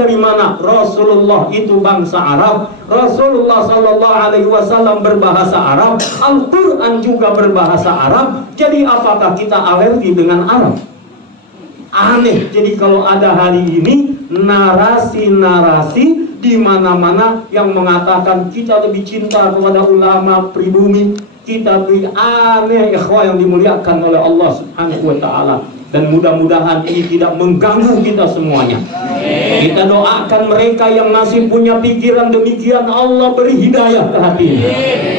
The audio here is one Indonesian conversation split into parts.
Dari mana? Rasulullah itu bangsa Arab, Rasulullah Sallallahu Alaihi Wasallam berbahasa Arab, Al-Quran juga berbahasa Arab. Jadi apakah kita alergi dengan Arab? Aneh. Jadi kalau ada hari ini narasi-narasi di mana-mana yang mengatakan kita lebih cinta kepada ulama pribumi, kita lebih aneh, ikhwah yang dimuliakan oleh Allah Subhanahu wa Ta'ala. Dan mudah-mudahan ini tidak mengganggu kita semuanya. Kita doakan mereka yang masih punya pikiran demikian, Allah beri hidayah ke hatinya.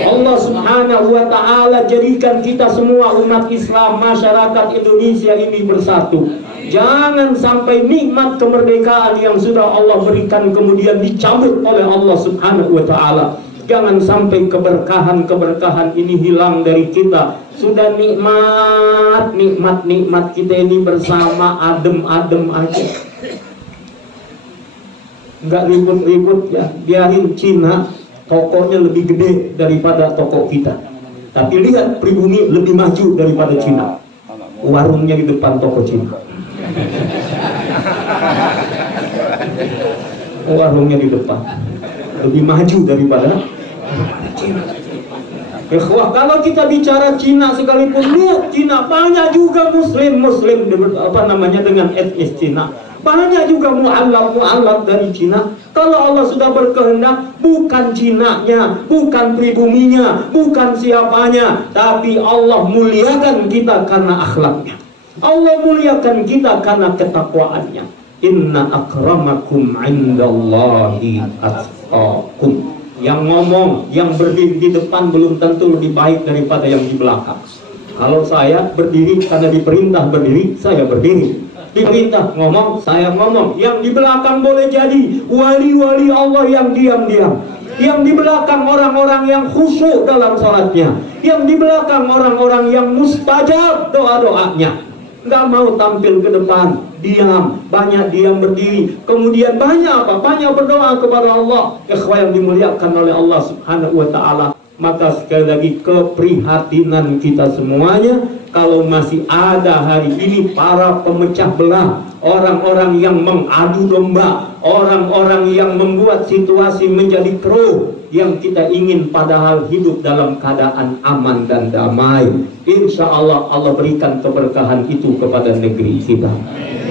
Allah Subhanahu wa Ta'ala jadikan kita semua umat Islam, masyarakat Indonesia ini bersatu. Jangan sampai nikmat kemerdekaan yang sudah Allah berikan kemudian dicabut oleh Allah Subhanahu wa Ta'ala. Jangan sampai keberkahan-keberkahan ini hilang dari kita. Sudah nikmat kita ini bersama, adem-adem aja. Nggak ribut-ribut ya. Biarin Cina tokonya lebih gede daripada toko kita. Tapi lihat pribumi lebih maju daripada Cina. Warungnya di depan toko Cina. Warungnya di depan. Lebih maju daripada Cina. Ikhwah, kalau kita bicara Cina sekalipun, lihat Cina banyak juga muslim dengan etnis Cina. Banyak juga mu'allaf dari Cina. Kalau Allah sudah berkehendak, bukan Cinanya, bukan pribuminya, bukan siapanya, tapi Allah muliakan kita karena akhlaknya. Allah muliakan kita karena ketakwaannya. Inna akramakum indallahi atqakum. Yang ngomong, yang berdiri di depan belum tentu lebih baik daripada yang di belakang. Kalau saya berdiri karena diperintah berdiri, saya berdiri. Diperintah ngomong, saya ngomong. Yang di belakang boleh jadi wali-wali Allah yang diam-diam. Yang di belakang orang-orang yang khusyuk dalam salatnya. Yang di belakang orang-orang yang mustajab doa-doanya. Nggak mau tampil ke depan, diam, banyak diam berdiri, kemudian banyak apa? Banyak berdoa kepada Allah. Ikhwah yang dimuliakan oleh Allah Subhanahu wa Ta'ala. Maka sekali lagi keprihatinan kita semuanya, kalau masih ada hari ini para pemecah belah, orang-orang yang mengadu domba, orang-orang yang membuat situasi menjadi keruh, yang kita ingin padahal hidup dalam keadaan aman dan damai. Insya Allah Allah berikan keberkahan itu kepada negeri kita.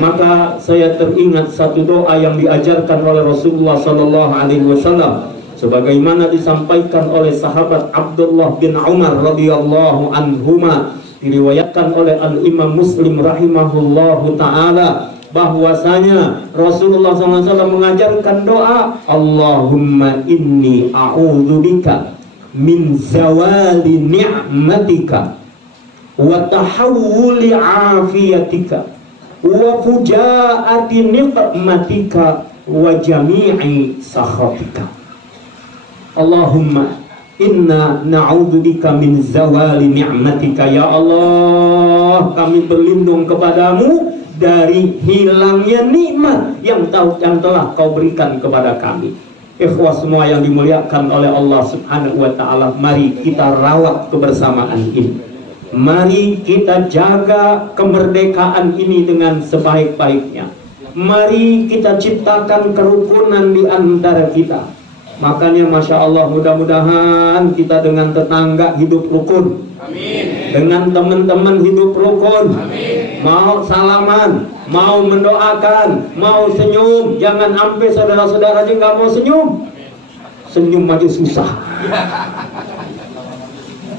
Maka saya teringat satu doa yang diajarkan oleh Rasulullah Sallallahu Alaihi Wasallam, sebagaimana disampaikan oleh sahabat Abdullah bin Umar radhiyallahu anhuma, diriwayatkan oleh Al-Imam Muslim rahimahullahu ta'ala, bahwasanya Rasulullah SAW mengajarkan doa, Allahumma inni a'udzubika min zawali ni'matika wa tahawuli afiyatika wa fujaati niqmatika wa jami'i sakhatika. Allahumma inna na'udzubika min zawali ni'matika. Ya Allah, kami berlindung kepadamu dari hilangnya nikmat yang telah kau berikan kepada kami. Ikhwah semua yang dimuliakan oleh Allah Subhanahu wa Ta'ala, mari kita rawat kebersamaan ini. Mari kita jaga kemerdekaan ini dengan sebaik-baiknya. Mari kita ciptakan kerukunan di antara kita. Makanya Masya Allah, mudah-mudahan kita dengan tetangga hidup rukun. Amin. Dengan teman-teman hidup rukun. Amin. Mau salaman, mau mendoakan, mau senyum. Jangan sampai saudara-saudara aja nggak mau senyum. Senyum aja susah.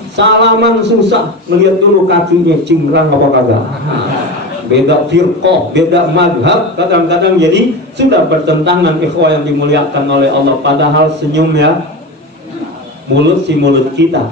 Salaman susah. Melihat dulu kakinya cingkrang apa kagak. Beda firqah, beda madhab, kadang-kadang jadi sudah bertentangan. Ikhwah yang dimuliakan oleh Allah. Padahal senyum ya, mulut si mulut kita,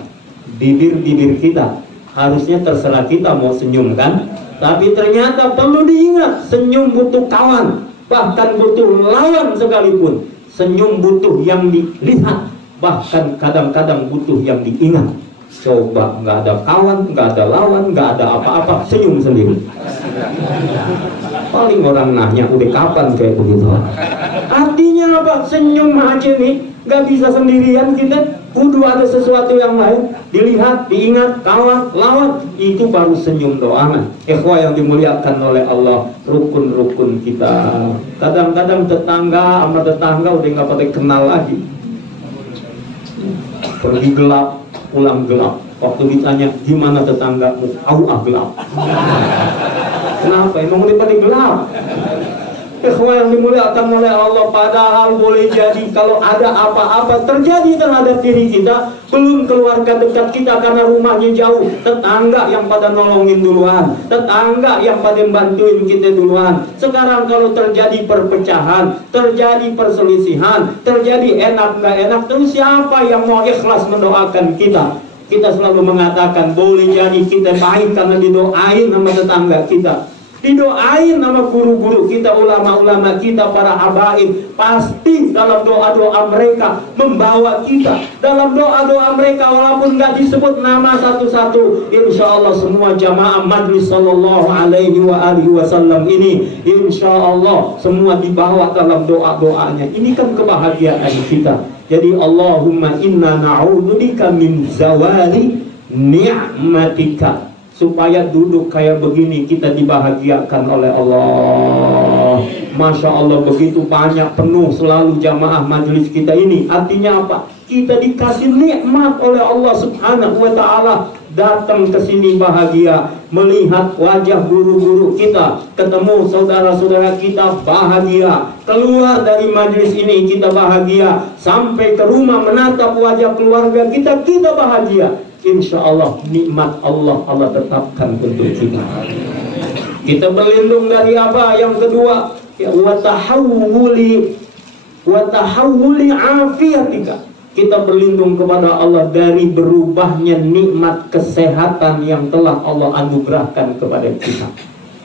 bibir kita, harusnya terserah kita mau senyum kan. Tapi ternyata perlu diingat, senyum butuh kawan, bahkan butuh lawan sekalipun. Senyum butuh yang dilihat, bahkan kadang-kadang butuh yang diingat. Coba nggak ada kawan, nggak ada lawan, nggak ada apa-apa, senyum sendiri. Paling orang nanya udah kapan kayak begitu. Artinya apa? Senyum aja nih, nggak bisa sendirian kita. Kudu ada sesuatu yang lain, dilihat, diingat, kawan, lawan, itu baru senyum doa. Ikhwah yang dimuliakan oleh Allah, rukun-rukun kita. Kadang-kadang tetangga sama tetangga udah nggak pada kenal lagi. Pergi gelap, pulang gelap. Waktu ditanya, gimana tetanggamu? Gelap. Kenapa? Emang udah pada gelap? Ikhwah yang dimuliakan oleh Allah, padahal boleh jadi kalau ada apa-apa terjadi terhadap diri kita, belum keluarga dekat kita karena rumahnya jauh, tetangga yang pada nolongin duluan, tetangga yang pada bantuin kita duluan. Sekarang kalau terjadi perpecahan, terjadi perselisihan, terjadi enak nggak enak, terus siapa yang mau ikhlas mendoakan kita? Kita selalu mengatakan boleh jadi kita baik karena didoain sama tetangga kita, didoain sama guru-guru kita, ulama-ulama kita, para habaib. Pasti dalam doa-doa mereka membawa kita. Dalam doa-doa mereka walaupun nggak disebut nama satu-satu, insya Allah semua jamaah majlis sallallahu alaihi wasallam ini insya Allah semua dibawa dalam doa-doanya. Ini kan kebahagiaan kita. Jadi Allahumma inna na'udzubika min zawali ni'matika. Supaya duduk kayak begini kita dibahagiakan oleh Allah. Masya Allah, begitu banyak penuh selalu jamaah majelis kita ini. Artinya apa? Kita dikasih nikmat oleh Allah subhanahu wa ta'ala. Datang ke sini bahagia, melihat wajah guru-guru kita, ketemu saudara-saudara kita bahagia, keluar dari majelis ini kita bahagia, sampai ke rumah menatap wajah keluarga kita, kita bahagia. Insya Allah nikmat Allah tetapkan untuk kita. Kita berlindung dari apa? Yang kedua, ya, wa tahawuli afiatika. Kita berlindung kepada Allah dari berubahnya nikmat kesehatan yang telah Allah anugerahkan kepada kita.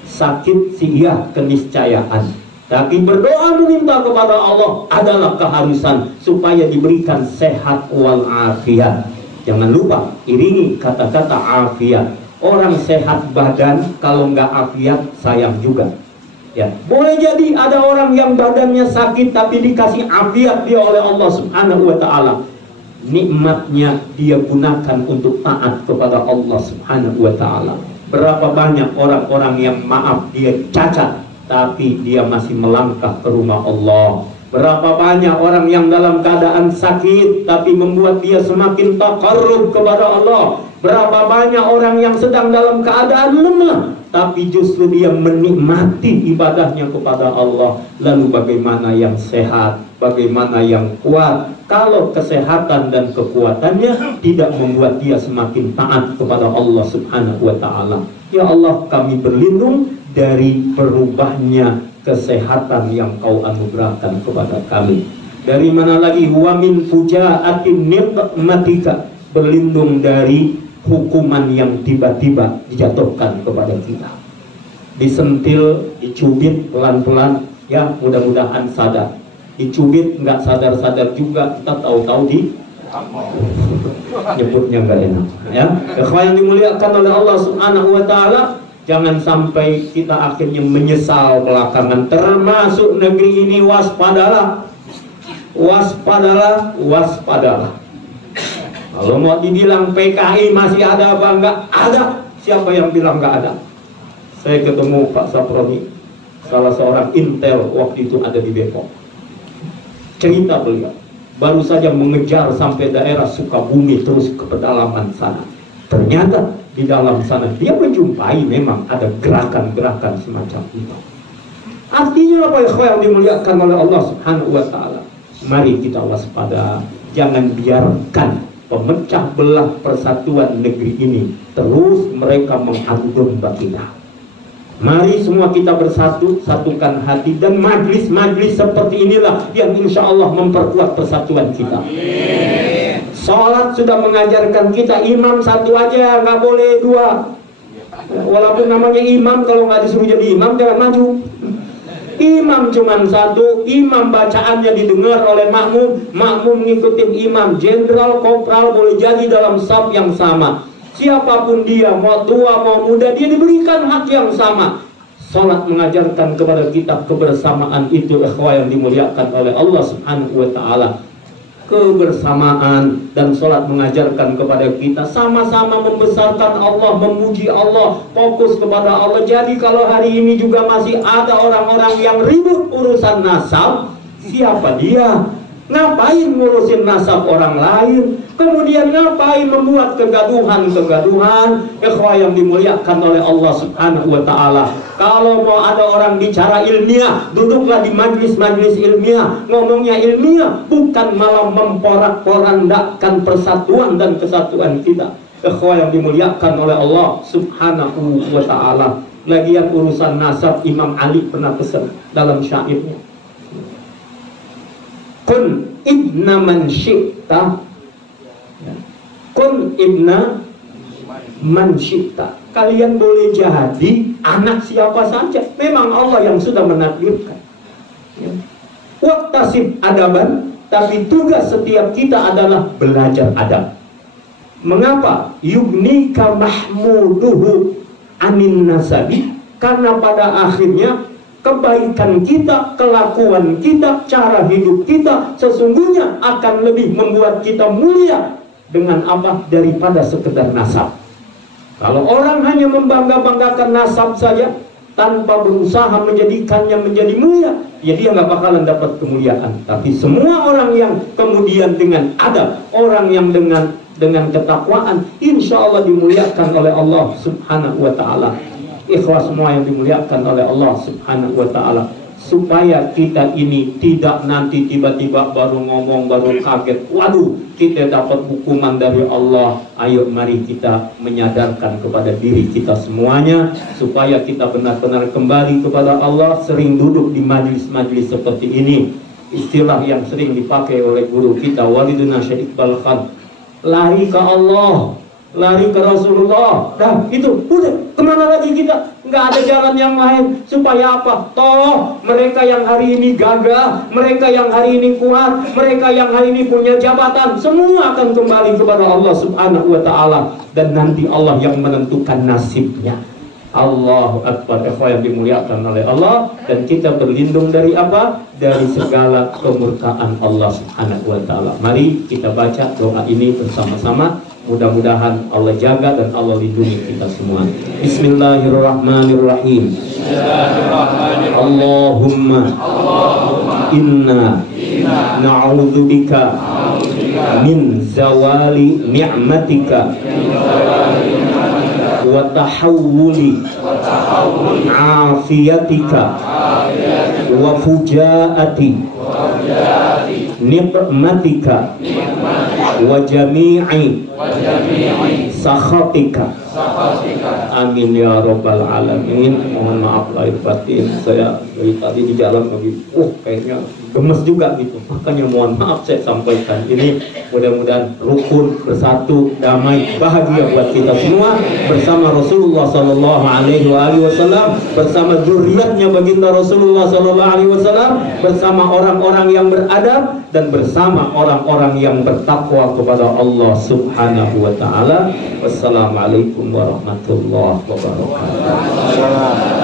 Sakit iya keniscayaan, tapi berdoa meminta kepada Allah adalah keharusan supaya diberikan sehat wal afiat. Jangan lupa iringi kata-kata afiat. Orang sehat badan kalau nggak afiat sayang juga. Ya, boleh jadi ada orang yang badannya sakit tapi dikasih afiat dia oleh Allah subhanahu wa ta'ala. Nikmatnya dia gunakan untuk taat kepada Allah subhanahu wa ta'ala. Berapa banyak orang-orang yang maaf dia cacat tapi dia masih melangkah ke rumah Allah. Berapa banyak orang yang dalam keadaan sakit tapi membuat dia semakin taqarrub kepada Allah. Berapa banyak orang yang sedang dalam keadaan lemah tapi justru dia menikmati ibadahnya kepada Allah. Lalu bagaimana yang sehat, bagaimana yang kuat, kalau kesehatan dan kekuatannya tidak membuat dia semakin taat kepada Allah subhanahu wa ta'ala. Ya Allah, kami berlindung dari berubahnya kesehatan yang kau anugerahkan kepada kami. Dari mana lagi? Wa min fujaatin ni'matika, berlindung dari hukuman yang tiba-tiba dijatuhkan kepada kita. Disentil, dicubit pelan-pelan, ya mudah-mudahan sadar. Dicubit nggak sadar-sadar juga, kita tahu-tahu di nyebutnya nggak enak. Ya, ikhwan yang dimuliakan oleh Allah subhanahu wa ta'ala, jangan sampai kita akhirnya menyesal belakangan. Termasuk negeri ini, waspadalah, waspadalah, waspadalah. Kalau mau dibilang PKI masih ada apa enggak? Ada. Siapa yang bilang enggak ada? Saya ketemu Pak Saproni, salah seorang intel waktu itu ada di Depok. Cerita beliau, baru saja mengejar sampai daerah Sukabumi terus ke pedalaman sana. Ternyata di dalam sana dia menjumpai memang ada gerakan-gerakan semacam itu. Artinya apa yang dimuliakan oleh Allah subhanahu wa ta'ala? Mari kita waspada, jangan biarkan pemecah belah persatuan negeri ini terus mereka mengadu domba kita. Mari semua kita bersatu, satukan hati, dan majlis-majlis seperti inilah yang insya Allah memperkuat persatuan kita. Sholat sudah mengajarkan kita imam satu aja, nggak boleh dua. Walaupun namanya imam, kalau nggak disuruh jadi imam jangan maju. Imam cuma satu, imam bacaannya didengar oleh makmum, makmum ngikutin imam. Jenderal, kopral boleh jadi dalam saf yang sama. Siapapun dia, mau tua mau muda, dia diberikan hak yang sama. Salat mengajarkan kepada kita kebersamaan itu, ikhwah yang dimuliakan oleh Allah subhanahu wa ta'ala. kebersamaan, dan sholat mengajarkan kepada kita sama-sama membesarkan Allah, memuji Allah, fokus kepada Allah. Jadi kalau hari ini juga masih ada orang-orang yang ribut urusan nasab, siapa dia? Ngapain ngurusin nasab orang lain? Kemudian ngapain membuat kegaduhan-kegaduhan? Ikhwah yang dimuliakan oleh Allah Subhanahu wa ta'ala, kalau mau ada orang bicara ilmiah, duduklah di majlis-majlis ilmiah, ngomongnya ilmiah, bukan malah memporak-porandakan persatuan dan kesatuan kita. Ikhwah yang dimuliakan oleh Allah Subhanahu wa ta'ala. Lagian urusan nasab, Imam Ali pernah pesan dalam syairnya, kun ibna man syi'ta, kun ibna man syi'ta, kalian boleh jadi anak siapa saja, memang Allah yang sudah menakdirkan. Waktasib adaban, tapi tugas setiap kita adalah belajar adab. Mengapa? Yugnika mahmuduhu anin nasabi, karena pada akhirnya kebaikan kita, kelakuan kita, cara hidup kita sesungguhnya akan lebih membuat kita mulia dengan apa? Daripada sekedar nasab. Kalau orang hanya membangga-banggakan nasab saja tanpa berusaha menjadikannya menjadi mulia, ya dia nggak bakalan dapat kemuliaan. Tapi semua orang yang kemudian dengan adab, orang yang dengan ketakwaan, insya Allah dimuliakan oleh Allah Subhanahu wa ta'ala. Ikhlas semua yang dimuliakan oleh Allah Subhanahu wa ta'ala, supaya kita ini tidak nanti tiba-tiba baru ngomong, baru kaget, waduh kita dapat hukuman dari Allah. Ayo mari kita menyadarkan kepada diri kita semuanya, supaya kita benar-benar kembali kepada Allah, sering duduk di majlis-majlis seperti ini. Istilah yang sering dipakai oleh guru kita Waliduna Syekh Iqbal Khan, lari ke Allah, lari ke Rasulullah. Dah itu udah, kemana lagi kita? Nggak ada jalan yang lain. Supaya apa? Toh mereka yang hari ini gagah, mereka yang hari ini kuat, mereka yang hari ini punya jabatan, semua akan kembali kepada Allah Subhanahu wa ta'ala, dan nanti Allah yang menentukan nasibnya. Allahu Akbar. Ikhwan yang dimuliakan oleh Allah, dan kita berlindung dari apa? Dari segala kemurkaan Allah Subhanahu wa ta'ala. Mari kita baca doa ini bersama-sama. Mudah-mudahan Allah jaga dan Allah lindungi kita semua. Bismillahirrahmanirrahim. Allahumma inna na'udzubika min zawali ni'matika wa tahawuli afiyatika wa fujaati nikmatika wa jami'i sakhatika. Amin ya rabbal alamin. Mohon maaf lahir batin, saya dari tadi di jalan lagi kayaknya gemes juga gitu, makanya mohon maaf saya sampaikan ini. Mudah-mudahan rukun, bersatu, damai, bahagia buat kita semua bersama Rasulullah sallallahu alaihi wasallam, bersama zuriatnya baginda Rasulullah sallallahu alaihi wasallam, bersama orang-orang yang beradab, dan bersama orang-orang yang bertakwa kepada Allah Subhanahu wa ta'ala. Wassalamualaikum warahmatullahi wabarakatuh.